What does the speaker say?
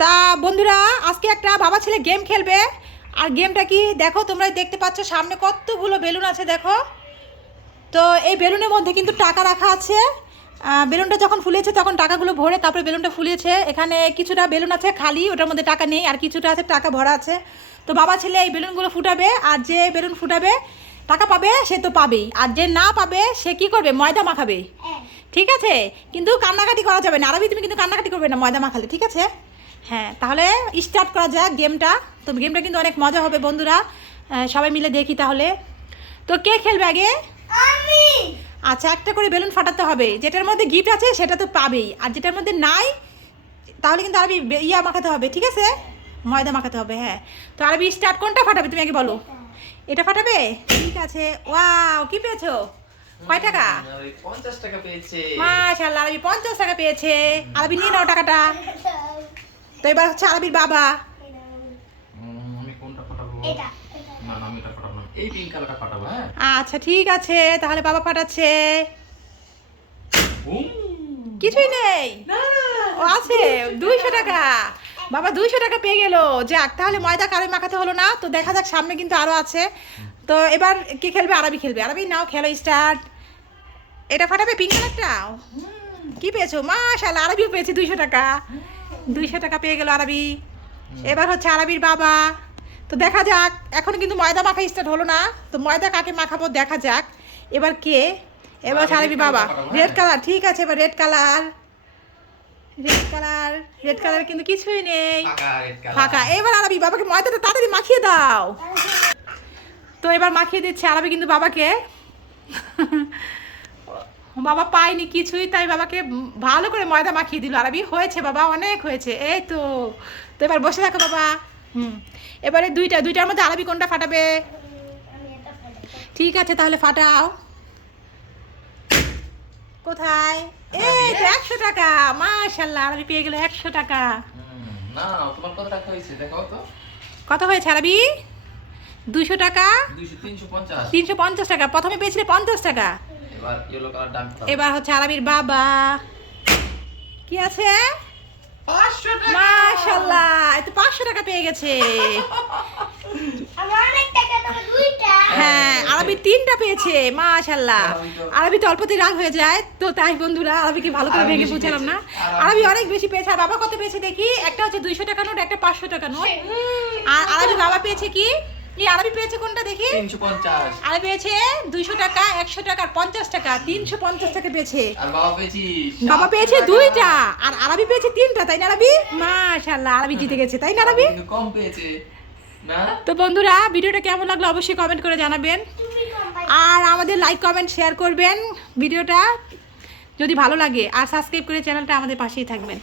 তা বন্ধুরা আজকে একটা বাবা ছেলে গেম খেলবে। আর গেমটা কি দেখো, তোমরা দেখতে পাচ্ছ সামনে কতগুলো বেলুন আছে দেখো। তো এই বেলুনের মধ্যে কিন্তু টাকা রাখা আছে। বেলুনটা যখন ফুলেছে তখন টাকাগুলো ভরে তারপরে বেলুনটা ফুলেছে। এখানে কিছুটা বেলুন আছে খালি, ওটার মধ্যে টাকা নেই, আর কিছুটা আছে টাকা ভরা আছে। তো বাবা ছেলে এই বেলুনগুলো ফুটাবে, আর যে বেলুন ফুটাবে টাকা পাবে সে তো পাবেই, আর যে না পাবে সে কি করবে, ময়দা মাখাবে। ঠিক আছে, কিন্তু কান্নাকাটি করা যাবে না। আরবি তুমি কিন্তু কান্নাকাটি করবে না ময়দা মাখালে, ঠিক আছে? হ্যাঁ, তাহলে স্টার্ট করা যাক গেমটা। তো গেমটা কিন্তু অনেক মজা হবে বন্ধুরা, সবাই মিলে দেখি তাহলে। তো কে খেলবে আগে? আমি। আচ্ছা, একটা করে বেলুন ফাটাতে হবে, যেটার মধ্যে গিফট আছে সেটা তো পাবেই, আর যেটার মধ্যে নাই তাহলে কিন্তু আরবি ইয়া মাখাতে হবে, ঠিক আছে? ময়দা মাখাতে হবে। হ্যাঁ, তো আরবি স্টার্ট কোনটা ফাটাবে তুমি আগে বলো। এটা ফাটাবে? ঠিক আছে। ওয়াও, কি পেয়েছো? কয় টাকা? 50 টাকা পেয়েছে। মাশাআল্লাহ, আরবি 50 টাকা পেয়েছে। আরবি নিয়ে নাও টাকাটা। তো এবার হচ্ছে আরবির বাবা। আমি কোনটা ফাটাবো? এটা না না, আমি এটা ফাটাবো না। এই পিঙ্ক কালারটা ফাটাবো। হ্যাঁ, আচ্ছা ঠিক আছে, তাহলে বাবা ফাটাচ্ছে। বুম। কিছুই নেই। না না, ও আছে 200 টাকা। বাবা 200 টাকা পেয়ে গেল। যাক, তাহলে ময়দা কারোই মাখাতে হলো না। তো দেখা যাক সামনে কিন্তু আরো আছে। তো এবার কি খেলবে? আরবি খেলবে। আরবি নাও, খেলো স্টার্ট। এটা ফাটাবে পিঙ্ক কালারটা। কি পেয়েছো? মাশাআল্লাহ, আরবিও পেয়েছে 200 টাকা। 200 টাকা পেয়ে গেল আরবি। এবার হচ্ছে আরবির বাবা। তো দেখা যাক, এখন কিন্তু ময়দা মাখা স্টার্ট হলো না। তো ময়দা কাকে মাখাবো দেখা যাক। এবার কে? এবার হচ্ছে আরবি বাবা। রেড কালার, ঠিক আছে, এবার রেড কালার। রেড কালার কিন্তু কিছুই নেই, ফাঁকা রেড কালার। ফাঁকা। এবার আরবি বাবাকে ময়দাটা তাড়াতাড়ি মাখিয়ে দাও। তো এবার মাখিয়ে দিচ্ছে আরবি কিন্তু বাবাকে। বাবা পায়নি কিছুই, তাই বাবাকে ভালো করে ময়দা মাখিয়ে দিল আরবি। হয়েছে বাবা, অনেক হয়েছে। এই তো। তো এবার বসে থাকো বাবা। এবারে দুইটার মধ্যে আরবি কোনটা ফাটাবে? আমি এটা ফাটাবো। ঠিক আছে, তাহলে ফাটাও। কোথায়? এই তো 100 টাকা। মাশাআল্লাহ, আরবি পেয়ে গেল 100 টাকা। না, তোমার কত টাকা হয়েছে দেখাও তো। কত হয়েছে আরবি? 200 টাকা। 200, 350। 350 টাকা। প্রথমে পেয়েছিলে 50 টাকা। এবার ইয়েলো কালার ডান ফাটাবো। এবার হচ্ছে আরবির বাবা। কি আছে? 500 টাকা। মাশাআল্লাহ, এই তো 500 টাকা পেয়ে গেছে। আমার অনেক টাকা, তবে দুইটা। হ্যাঁ, আরবি 3টা পেয়েছে। মাশাআল্লাহ। আরবি তো অল্পতেই রাগ হয়ে যায়, তো তাই বন্ধুরা আরবিকে ভালো করে আরবি ভেঙে বেশি বুঝালাম না। পেয়েছে। আরবি অনেক বেশি পেয়েছে। আর বাবা কত পেয়েছে দেখি? একটা হচ্ছে 200 টাকা নোট, একটা 500 টাকা নোট। আর আরবি বাবা পেয়েছে কি? এই আরবি পেয়েছে কোনটা দেখি? 350। আরবি পেয়েছে 200 টাকা, 100 টাকা আর 50 টাকা। 350 টাকা পেয়েছে। আর বাবা পেয়েছি বাবা 700 পেয়েছে টাকা। 2টা, আর আরবি পেয়েছে 3টা, তাই না আরবি? মাশাআল্লাহ, আরবি জিতে গেছে, তাই না আরবি? কিন্তু কম পেয়েছে না। তো বন্ধুরা ভিডিওটা কেমন লাগলো অবশ্যই কমেন্ট করে জানাবেন, তুমি কম পাই। আর আমাদের লাইক কমেন্ট শেয়ার করবেন ভিডিওটা যদি ভালো লাগে, আর সাবস্ক্রাইব করে চ্যানেলটা আমাদের পাশেই থাকবেন।